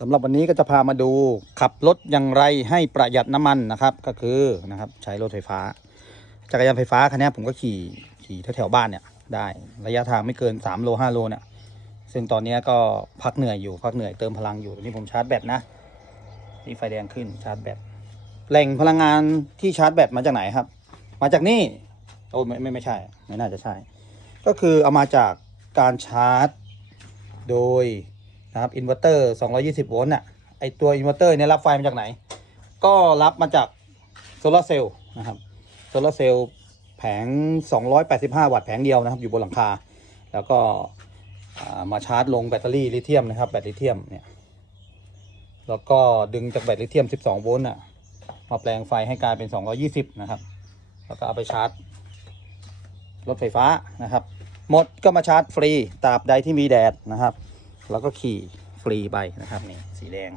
สำหรับวันนี้ก็จะพามาดูขับรถอย่างไรให้ประหยัดน้ำมันนะครับก็คือนะครับใช้รถไฟฟ้าจักรยานไฟฟ้าคันนี้ผมก็ขี่แถวๆบ้านเนี่ยได้ระยะทางไม่เกิน3 โล 5 โลเนี่ยซึ่งตอนนี้ก็พักเหนื่อยเติมพลังอยู่ตอนนี้ผมชาร์จแบตนะนี่ไฟแดงขึ้นชาร์จแบตแหล่งพลังงานที่ชาร์จแบตมาจากไหนครับมาจากนี่โอ้ไม่ใช่ไม่น่าจะใช่ก็คือเอามาจากการชาร์จโดยนะครับอินเวอร์เตอร์220 โวลต์น่ะไอตัวอินเวอร์เตอร์เนี่ยรับไฟมาจากไหนก็รับมาจากโซลาร์เซลล์นะครับโซลาร์เซลล์แผง285 วัตต์แผงเดียวนะครับอยู่บนหลังคาแล้วก็มาชาร์จลงแบตเตอรี่ลิเธียมนะครับแบตลิเธียมเนี่ยแล้วก็ดึงจากแบตลิเธียม12 โวลต์น่ะมาแปลงไฟให้กลายเป็น220นะครับแล้วก็เอาไปชาร์จรถไฟฟ้านะครับหมดก็มาชาร์จฟรีตราบใดที่มีแดดนะครับแล้วก็ขี่ฟรีไปนะครับนี่สีแดง